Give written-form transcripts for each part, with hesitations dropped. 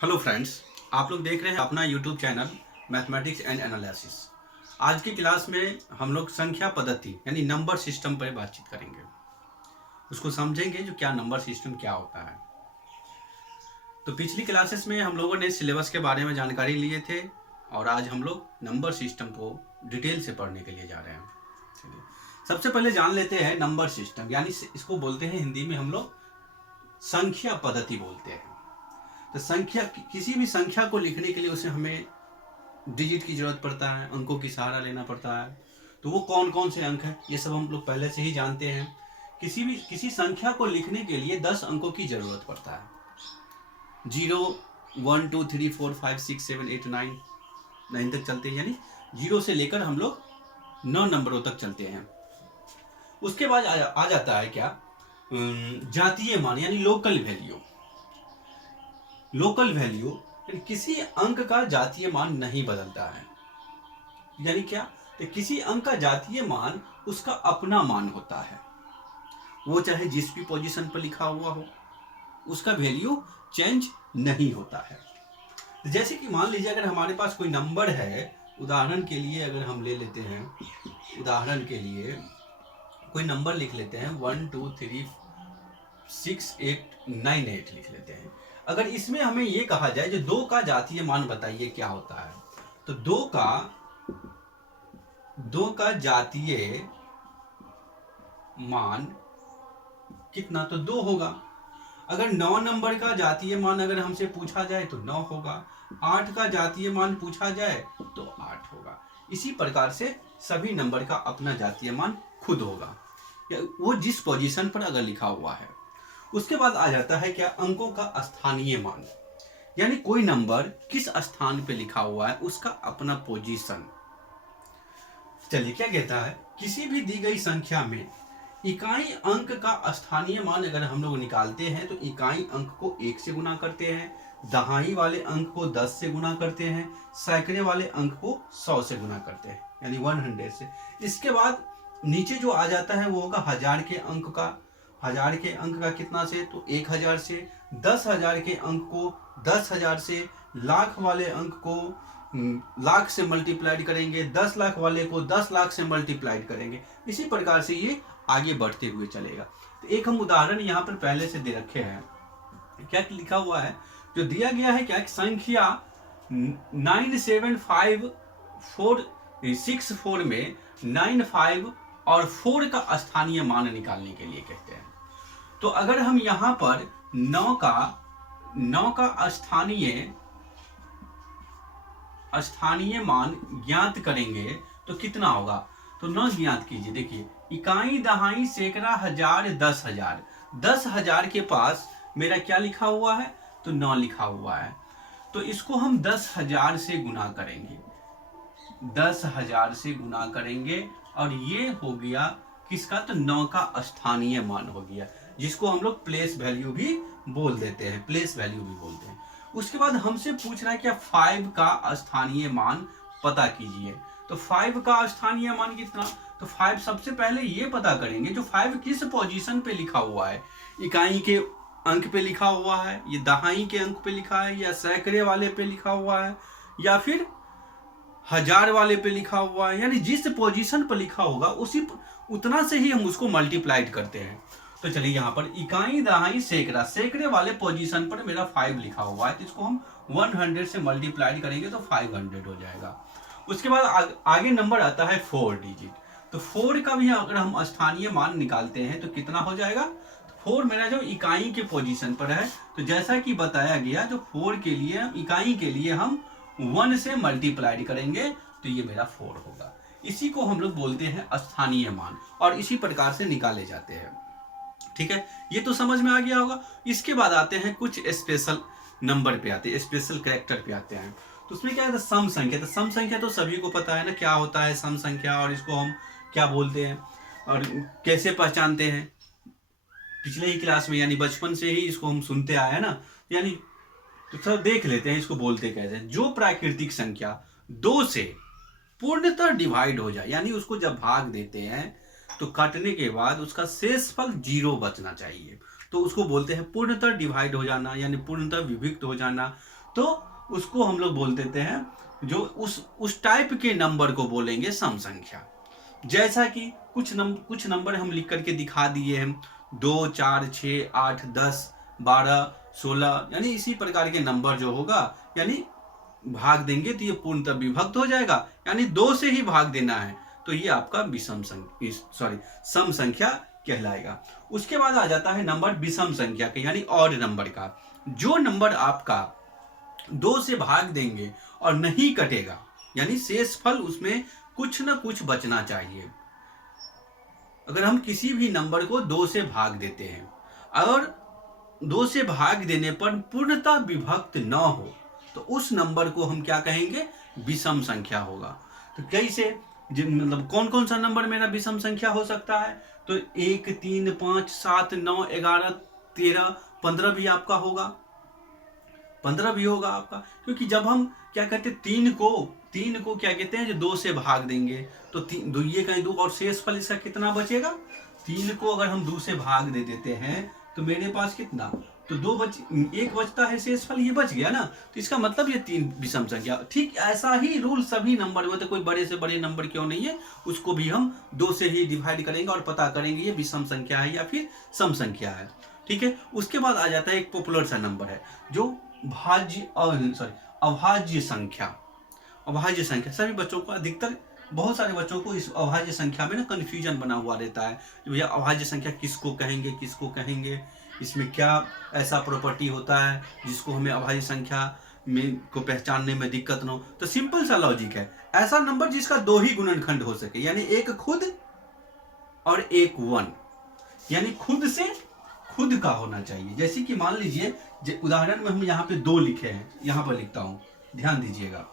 Hello friends, आप लोग देख रहे हैं अपना YouTube channel mathematics and analysis. आज की क्लास में हम लोग संख्या पद्धति यानी नंबर सिस्टम पर बातचीत करेंगे। उसको समझेंगे जो क्या नंबर सिस्टम क्या होता है। तो पिछली क्लासेस में हम लोगों ने सिलेबस के बारे में जानकारी लिए थे और आज हम लोग नंबर सिस्टम को डिटेल से पढ़ने के लिए जा रहे हैं। चलिए, सबसे पहले जान लेते हैं नंबर सिस्टम, यानी इसको बोलते हैं हिंदी में हम लोग संख्या पद्धति बोलते हैं। तो संख्या, किसी भी संख्या को लिखने के लिए उसे हमें डिजिट की जरूरत पड़ता है, अंकों की सहारा लेना पड़ता है। तो वो कौन कौन से अंक हैं ये सब हम लोग पहले से ही जानते हैं। किसी संख्या को लिखने के लिए 10 अंकों की जरूरत पड़ता है। 0 1 2 3 4 5 6 7 8 9 तक चलते हैं, यानी 0 से लेकर हम लोग 9 नंबरों तक चलते हैं। उसके बाद आ जाता है क्या, जातीय मान यानी लोकल वैल्यू। लोकल वैल्यू किसी अंक का जातीय मान नहीं बदलता है। यानी क्या, तो किसी अंक का जातीय मान उसका अपना मान होता है। वो चाहे जिस भी पोजीशन पर लिखा हुआ हो, उसका वैल्यू चेंज नहीं होता है। जैसे कि मान लीजिए अगर हमारे पास कोई नंबर है, उदाहरण के लिए अगर हम ले लेते हैं, उदाहरण के लिए कोई नंबर लिख लेते हैं 1 2 3 6 8 9 8 लिख लेते हैं। अगर इसमें हमें ये कहा जाए जो 2 का जातीय मान बताइए क्या होता है, तो 2 का जातीय मान कितना, तो 2 होगा। अगर 9 नंबर का जातीय मान अगर हमसे पूछा जाए तो 9 होगा। 8 का जातीय मान पूछा जाए तो 8 होगा। इसी प्रकार से सभी नंबर का अपना जातीय मान खुद होगा, वो जिस पोजीशन पर अगर लिखा हुआ है। उसके बाद आ जाता है क्या, अंकों का स्थानीय मान, यानी कोई नंबर किस स्थान पे लिखा हुआ है उसका अपना पोजीशन। चलिए क्या कहता है, किसी भी दी गई संख्या में इकाई अंक का स्थानीय मान अगर हम लोग निकालते हैं तो इकाई अंक को 1 से गुना करते हैं, दहाई वाले अंक को 10 से गुना करते हैं, सैकड़े वाले अंक को 100 से गुना करते हैं, यानी 100 से। इसके बाद नीचे जो आ जाता है वो होगा हजार के अंक का। हजार के अंक का कितना से, तो 1000 से। 10,000 के अंक को 10,000 से। लाख वाले अंक को लाख से मल्टीप्लाइड करेंगे, 10 लाख वाले को 10 लाख से मल्टीप्लाइड करेंगे। इसी प्रकार से ये आगे बढ़ते हुए चलेगा। तो एक हम उदाहरण यहाँ पर पहले से दे रखे हैं। क्या लिखा हुआ है, जो दिया गया है क्या, संख्या 97564 में 95 और 4 का स्थानीय मान निकालने के लिए कहते हैं। तो अगर हम यहाँ पर 9 का स्थानीय मान ज्ञात करेंगे तो कितना होगा, तो 9 ज्ञात कीजिए। देखिए, इकाई दहाई सैकड़ा हजार 10,000। 10,000 के पास मेरा क्या लिखा हुआ है, तो 9 लिखा हुआ है। तो इसको हम 10,000 से गुना करेंगे, 10,000 से गुना करेंगे और ये हो गया किसका, तो 9 का स्थानीय मान हो गया, जिसको हम लोग प्लेस वैल्यू भी बोल देते हैं, प्लेस वैल्यू भी बोलते हैं। उसके बाद हमसे पूछ रहा है क्या, 5 का स्थानीय मान पता कीजिए। तो 5 का स्थानीय मान कितना, तो 5 सबसे पहले ये पता करेंगे जो 5 किस पोजीशन पे लिखा हुआ है। इकाई के अंक पे लिखा हुआ है, ये दहाई के अंक पे लिखा है, या सैकड़े वाले पे लिखा हुआ है, या फिर हजार वाले पे लिखा हुआ है। यानी जिस पोजीशन पर लिखा होगा उसी उतना से ही हम उसको मल्टीप्लाइड करते हैं। तो चलिए यहाँ पर इकाई दहाई सैकड़ा, सैकड़े वाले पोजीशन पर मेरा 5 लिखा हुआ है, तो इसको हम 100 से मल्टीप्लाइड करेंगे तो 500 हो जाएगा। उसके बाद आगे नंबर आता है 4 डिजिट। तो 4 का भी अगर हम स्थानीय मान निकालते हैं तो कितना हो जाएगा, 4 मेरा जो इकाई के पोजीशन पर है, तो जैसा कि बताया गया जो 4 के लिए इकाई के लिए हम 1 से मल्टीप्लाइड करेंगे तो ये मेरा 4 होगा। इसी को हम लोग बोलते हैं स्थानीय मान, और इसी प्रकार से निकाले जाते हैं। ठीक है, ये तो समझ में आ गया होगा। इसके बाद आते हैं कुछ स्पेशल नंबर पे आते हैं, स्पेशल कैरेक्टर पे आते हैं। तो उसमें क्या है, सम संख्या। तो सम संख्या तो सभी को पता है ना क्या होता है सम संख्या, और इसको हम क्या बोलते हैं और कैसे पहचानते हैं। पिछले ही क्लास में यानी बचपन से ही इसको हम सुनते आए हैं ना, यानी तो थोड़ा देख लेते हैं इसको बोलते कैसे। जो प्राकृतिक संख्या 2 से पूर्णतः डिवाइड हो जाए, यानी उसको जब भाग देते हैं तो काटने के बाद उसका शेषफल 0 बचना चाहिए, तो उसको बोलते हैं पूर्णतः डिवाइड हो जाना, यानी पूर्णतः विभक्त हो जाना। तो उसको हम लोग बोल देते हैं, जो उस टाइप के नंबर को बोलेंगे सम संख्या। जैसा कि कुछ नंबर हम लिख करके दिखा दिए हैं, 2, 4, 6, 8, 10, 12, 16, यानी इसी प्रकार के नंबर जो होगा, यानी भाग देंगे तो ये पूर्णतः विभक्त हो जाएगा, यानी 2 से ही भाग देना है, तो ये आपका सम संख्या कहलाएगा। उसके बाद आ जाता है नंबर विषम संख्या का, यानी ऑड नंबर का। जो नंबर आपका 2 से भाग देंगे और नहीं कटेगा, यानी शेषफल उसमें कुछ ना कुछ बचना चाहिए। अगर हम किसी भी नंबर को 2 से भाग देते हैं और 2 से भाग देने पर पूर्णतः विभक्त न हो, तो उस नंबर को हम क्या कहेंगे, विषम संख्या होगा। तो कैसे, मतलब कौन कौन सा नंबर मेरा विषम संख्या हो सकता है, तो 1, 3, 5, 7, 9, 11, 13, 15 भी आपका होगा, 15 भी होगा आपका। क्योंकि जब हम क्या कहते हैं, तीन को क्या कहते हैं, जो 2 से भाग देंगे तो दो ये कहीं 2, और शेषफल इसका कितना बचेगा, 3 को अगर हम 2 से भाग दे देते हैं तो मेरे पास कितना, तो 1 बचता है, शेषफल ये बच गया ना, तो इसका मतलब ये 3 विषम संख्या। ठीक ऐसा ही रूल सभी नंबर में, तो कोई बड़े से बड़े नंबर क्यों नहीं है, उसको भी हम 2 से ही डिवाइड करेंगे और पता करेंगे ये विषम संख्या है या फिर सम संख्या है। ठीक है। उसके बाद आ जाता है एक पॉपुलर सा नंबर है, जो अभाज्य संख्या। अभाज्य संख्या सभी बच्चों को, अधिकतर बहुत सारे बच्चों को इस अभाज्य संख्या में ना कंफ्यूजन बना हुआ रहता है, भैया अभाज्य संख्या किसको कहेंगे, इसमें क्या ऐसा प्रॉपर्टी होता है जिसको हमें अभाज्य संख्या में को पहचानने में दिक्कत न हो। तो सिंपल सा लॉजिक है, ऐसा नंबर जिसका 2 ही गुणनखंड हो सके, यानी एक खुद और एक 1, यानी खुद से खुद का होना चाहिए। जैसे कि मान लीजिए उदाहरण में हम यहाँ पे 2 लिखे हैं, यहाँ पर लिखता हूँ, ध्यान दीजिएगा।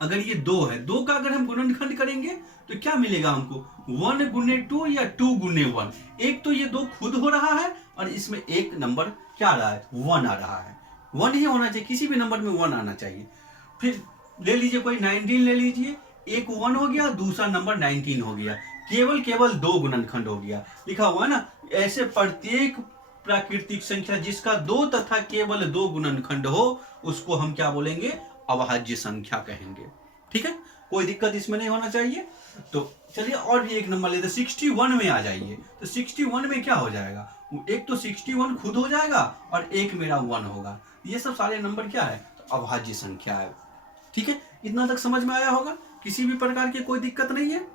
अगर ये 2 है, 2 का अगर हम गुणनखंड करेंगे तो क्या मिलेगा हमको, 1 गुने 2 या 2 गुने 1। एक तो ये 2 खुद हो रहा है और इसमें एक नंबर क्या आ रहा है, 1 आ रहा है। 1 ही होना चाहिए, किसी भी नंबर में 1 आना चाहिए। फिर ले लीजिए कोई 19 ले लीजिए, एक 1 हो गया, दूसरा नंबर 19 हो गया, केवल 2 गुणनखंड हो गया, लिखा हुआ है ना। ऐसे प्रत्येक प्राकृतिक संख्या जिसका 2 तथा केवल 2 गुणनखंड हो, उसको हम क्या बोलेंगे, अभाज्य संख्या कहेंगे। ठीक है, कोई दिक्कत इसमें नहीं होना चाहिए। तो चलिए और भी एक नंबर लेते, 61 में आ जाइए। तो 61 में क्या हो जाएगा, एक तो 61 खुद हो जाएगा और एक मेरा 1 होगा। ये सब सारे नंबर क्या है, तो अभाज्य संख्या है। ठीक है, इतना तक समझ में आया होगा, किसी भी प्रकार की कोई दिक्कत नहीं है।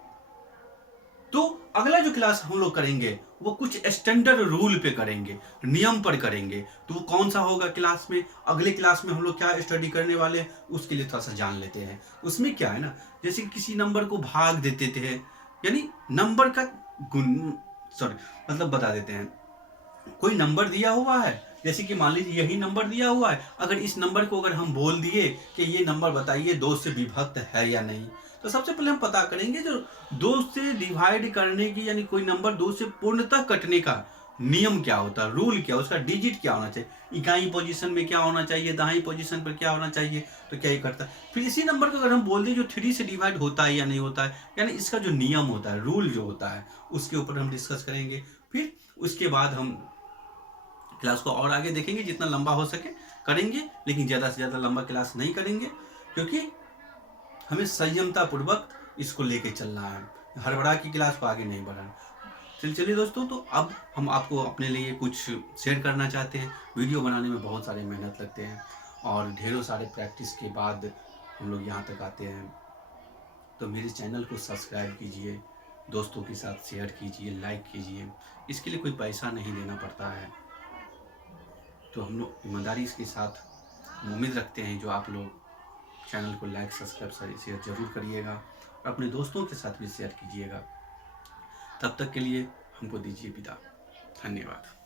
तो अगला जो क्लास हम लोग करेंगे वो कुछ स्टैंडर्ड रूल पे करेंगे, नियम पर करेंगे। तो वो कौन सा होगा क्लास में, अगले क्लास में हम लोग क्या स्टडी करने वाले हैं, उसके लिए थोड़ा सा जान लेते हैं। उसमें क्या है ना, जैसे किसी नंबर को भाग देते थे, यानी नंबर का मतलब बता देते हैं। कोई नंबर दिया हुआ है, जैसे कि मान लीजिए यही नंबर दिया हुआ है, अगर इस नंबर को अगर हम बोल दिए कि ये नंबर बताइए 2 से विभक्त है या नहीं, तो सबसे पहले हम पता करेंगे जो 2 से डिवाइड करने की, यानी कोई नंबर 2 से पूर्णतः कटने का नियम क्या होता है, रूल क्या, उसका डिजिट क्या होना चाहिए, इकाई पोजीशन में क्या होना चाहिए, दाई पोजीशन पर क्या होना चाहिए, तो क्या ही करता है। फिर इसी नंबर को अगर हम बोल दें जो 3 से डिवाइड होता है या नहीं होता है, यानी इसका जो नियम होता है, रूल जो होता है, उसके ऊपर हम डिस्कस करेंगे। फिर उसके बाद हम क्लास को और आगे देखेंगे, जितना लंबा हो सके करेंगे, लेकिन ज़्यादा से ज़्यादा लंबा क्लास नहीं करेंगे, क्योंकि हमें संयमता पूर्वक इसको लेके चलना है, हड़बड़ा की क्लास को आगे नहीं बढ़ाना। चलिए दोस्तों, तो अब हम आपको अपने लिए कुछ शेयर करना चाहते हैं। वीडियो बनाने में बहुत सारे मेहनत लगते हैं और ढेरों सारे प्रैक्टिस के बाद हम लोग यहाँ तक आते हैं। तो मेरे चैनल को सब्सक्राइब कीजिए, दोस्तों के साथ शेयर कीजिए, लाइक कीजिए। इसके लिए कोई पैसा नहीं देना पड़ता है। तो हम लोग ईमानदारी के साथ उम्मीद रखते हैं जो आप लोग चैनल को लाइक, सब्सक्राइब, शेयर जरूर करिएगा और अपने दोस्तों के साथ भी शेयर कीजिएगा। तब तक के लिए हमको दीजिए विदा। धन्यवाद।